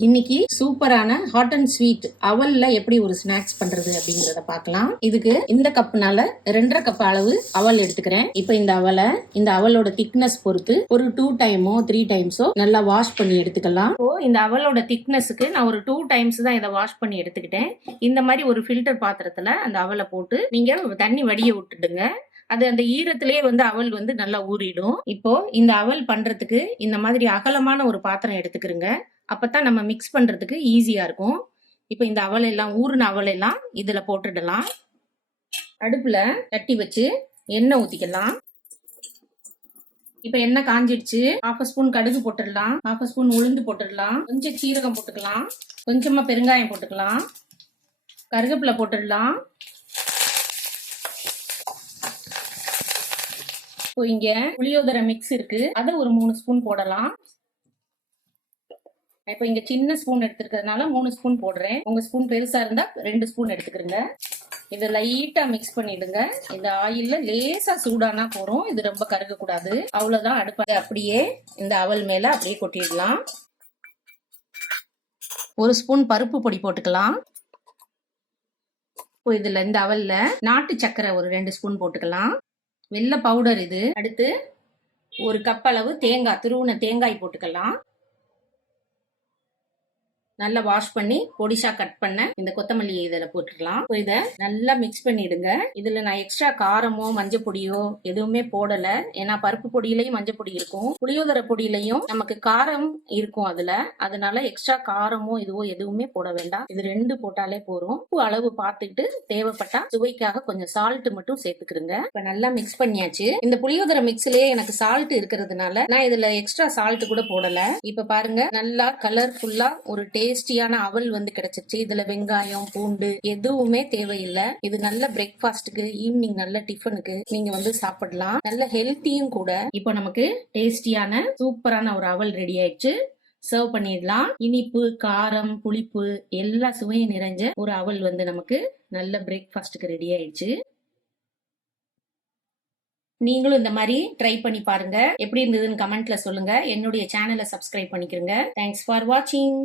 இன்னைக்கு சூப்பரான hot and sweet அவல்ல எப்படி ஒரு ஸ்நாக்ஸ் பண்றது அப்படிங்கறத பார்க்கலாம். இதுக்கு இந்த கப்னால 2.5 கப் அளவு அவல் எடுத்துக்கிறேன். இப்போ இந்த அவலோட திக்னஸ் பொறுத்து ஒரு 2 டைமோ 3 டைம்ஸோ நல்லா வாஷ் பண்ணி எடுத்துக்கலாம். இப்போ இந்த அவலோட திக்னஸுக்கு நான் ஒரு 2 டைம்ஸ் தான் இதை வாஷ் பண்ணி எடுத்துக்கிட்டேன். இந்த மாதிரி ஒரு ஃபில்டர் பாத்திரத்துல அந்த அவலை போட்டு நீங்க தண்ணி வடிய விட்டுடுங்க. அது அந்த ஈரத்திலேயே அவல் நல்லா ஊறிடும். இப்போ இந்த அவல் பண்றதுக்கு இந்த மாதிரி அகலமான ஒரு பாத்திரம் எடுத்துக்கிறங்க. அப்பதான் நம்ம மிக்ஸ் பண்றதுக்கு ஈஸியா இருக்கும். இப்போ இந்த அவல் எல்லாம் ஊறின அவல் எல்லாம் இதுல போட்டுடலாம். அடுப்புல தட்டி வச்சு எண்ணெய் ஊத்திக்கலாம். இப்ப எண்ணெய் காஞ்சிடுச்சு. 1/2 ஸ்பூன் கடுகு போட்டுடலாம், 1/2 ஸ்பூன் உளுந்து போட்டுடலாம், கொஞ்சம் சீரகம் போட்டுக்கலாம், கொஞ்சமா பெருங்காயம் போட்டுக்கலாம், கருவேப்பிலை போட்டுடலாம். இப்போ இங்க புளியோதரை மிக்ஸ் இருக்கு, அதை ஒரு 3 ஸ்பூன் போடலாம். இப்போ இங்க சின்ன ஸ்பூன் எடுத்துக்கிறதுனால 3 ஸ்பூன் போடுறேன். உங்க ஸ்பூன் பெருசா இருந்தா 2 ஸ்பூன் எடுத்துக்கிறங்க. இதை லைட்டா மிக்ஸ் பண்ணிடுங்க. இந்த ஆயில்ல லேசா சூடானா போறோம், இது ரொம்ப கருக கூடாது. அவ்வளவுதான். அடுப்பை அப்படியே இந்த அவல் மேல அப்படியே கொட்டிடலாம். 1 ஸ்பூன் பருப்பு பொடி போட்டுக்கலாம். இப்போ இதுல இந்த அவல்ல நாட்டு சக்கரை ஒரு 2 ஸ்பூன் போட்டுக்கலாம். வெள்ளை பவுடர் இது. அடுத்து 1 கப் அளவு தேங்காய், துருவின தேங்காய் போட்டுக்கலாம். நல்லா வாஷ் பண்ணி பொடிசா கட் பண்ண இந்த கொத்தமல்லி இதில் போட்டுடலாம். இதை நல்லா மிக்ஸ் பண்ணிடுங்க. இதுல நான் எக்ஸ்ட்ரா காரமோ மஞ்சள் பொடியோ எதுவுமே போடல. ஏன்னா பருப்பு பொடியிலையும் மஞ்சள் பொடி இருக்கும், புளியோதரை பொடியிலையும் நமக்கு காரம் இருக்கும் அதுல. அதனால எக்ஸ்ட்ரா காரமோ இதுவோ எதுவுமே போட வேண்டாம். இது 2 போட்டாலே போறோம். உப்பு அளவு பார்த்துட்டு தேவைப்பட்டா சுவைக்காக கொஞ்சம் சால்ட் மட்டும் சேர்த்துக்கிறங்க. இப்ப நல்லா மிக்ஸ் பண்ணியாச்சு. இந்த புளியோதரை மிக்ஸ்லயே எனக்கு சால்ட் இருக்கிறதுனால நான் இதுல எக்ஸ்ட்ரா சால்ட் கூட போடல. இப்ப பாருங்க, நல்லா கலர்ஃபுல்லா ஒரு டேஸ்டியான அவல் கிடைச்சிருச்சு. இதுல வெங்காயம் பூண்டு எதுவுமே தேவையில்லை. இது நல்ல பிரேக்ஃபாஸ்டுக்கு, ஈவினிங் நல்ல டிஃபனுக்கு நீங்க சாப்பிடலாம். நல்ல ஹெல்த்தியும் கூட. இப்போ நமக்கு டேஸ்டியான சூப்பரான ஒரு அவல் ரெடி ஆயிடுச்சு. சர்வ் பண்ணிடலாம். இனிப்பு, காரம், புளிப்பு எல்லா சுவையும் நிறைஞ்ச ஒரு அவல் நமக்கு நல்ல பிரேக்ஃபாஸ்டுக்கு ரெடி ஆயிடுச்சு. நீங்களும் இந்த மாதிரி ட்ரை பண்ணி பாருங்க. எப்படி இருந்ததுன்னு கமெண்ட்ல சொல்லுங்க. என்னுடைய சேனலை சப்ஸ்கிரைப் பண்ணிக்கிறங்க. தேங்க்ஸ் ஃபார் வாட்சிங்.